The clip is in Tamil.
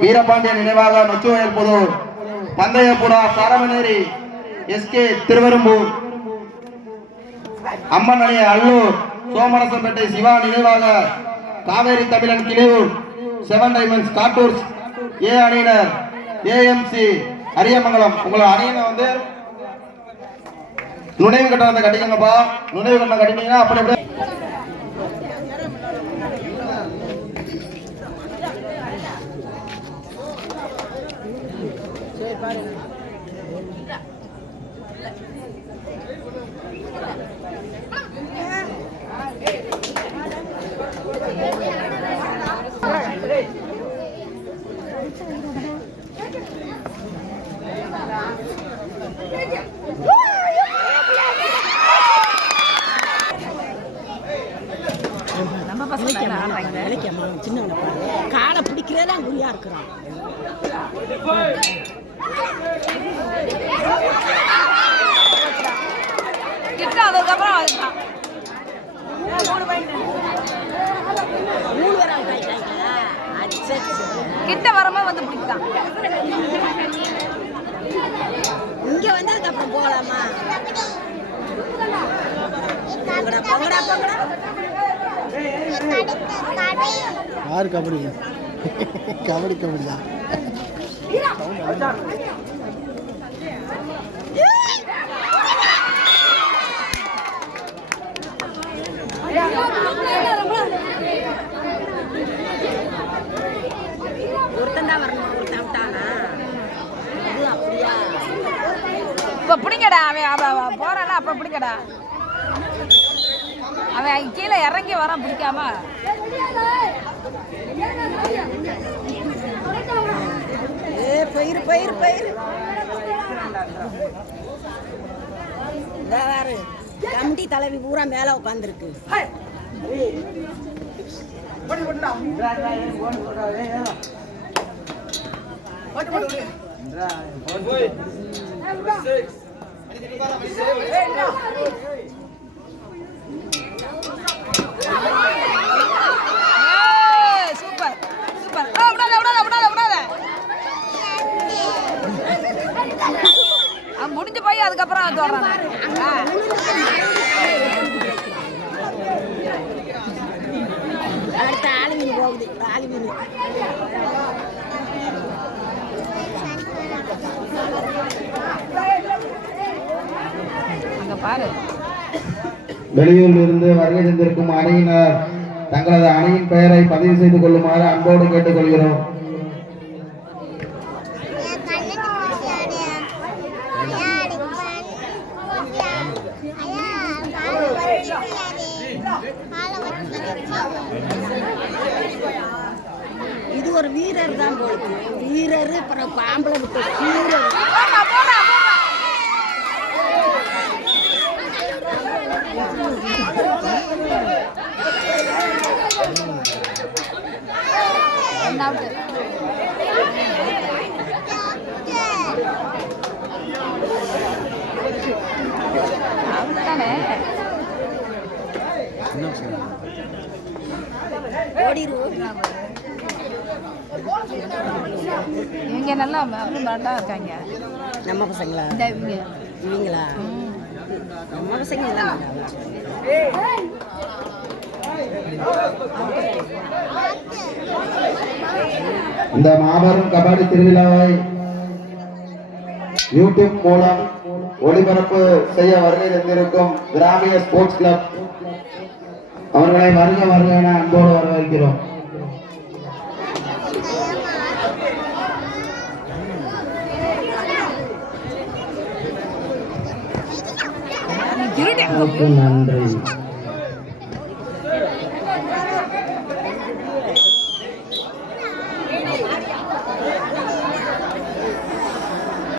வீரபாண்டியன் நினைவாக நொச்சுவயல் புதூர் பந்தயப்புடா பாரமநேரி எஸ்கே திருவெரும்பூர் அம்மனடைய அல்லூர் சோமரசம்பேட்டை சிவா நினைவாக Kaveri Tamizhan Kiliyur seven diamonds Kattur A அணியினர் ஏஎம்சி அரியமங்கலம். உங்களை அணியினர் வந்து நுழைவு கட்டணத்தை கட்டிக்கங்கப்பா. நுழைவு கட்டணம் கட்டினீங்கன்னா அப்படி அப்படியே நம்ம பசங்க தானே ஆடுறாங்க வேலைக்காம சின்னவனை பாரு காலை பிடிக்கிறதெல்லாம் குறியா இருக்கிறான். கிட்ட அதுக்கப்புறம் அதுதான். கிட்ட வரமா வந்து பிடிக்கலாம் இங்க வந்ததுக்கு அப்புறம் போகலாமா போங்கடா போங்கடா போங்கடா. யாரு கபடி கபடி கபடியா ஒருத்தன் தான் வரணும் ஒருத்தன் விட்டானா இது அப்படியா இப்ப பிடிங்கடா அவன் அவன் அவன் போறானா அப்ப பிடிக்கடா அவன் கீழே இறங்கி வரான் பிடிக்காம. பயிர் பயிர் பயிர் வேறு கமிட்டி தலைவி பூரா மேலே உட்காந்துருக்கு ஏய், போய் அதுக்கப்புறம் அது. அடுத்த போகுது. வெளியூரில் இருந்து வருகை தந்திருக்கும் அணியினர் தங்களது அணியின் பெயரை பதிவு செய்து கொள்ளுமாறு அன்போடு கேட்டுக்கொள்கிறோம். தான் போகுது வீரர் அப்புறம் பாம்பளை விட்டு வீரர். அவ்வளோதானே ஓடிடுவோம் இவங்க நல்லா பாட்டா இருக்காங்க. நம்ம பசங்களா? இந்த இவங்க. இவங்களா? நம்ம பசங்க நல்லா இந்த மாபெரும் கபடி திருவிழாவை யூடியூப் மூலம் ஒளிபரப்பு செய்ய வருகை தந்திருக்கும் கிராமிய ஸ்போர்ட்ஸ் கிளப். அவர்களை வருக வருக என அன்போடு வரவேற்கிறோம். திருடி நன்றி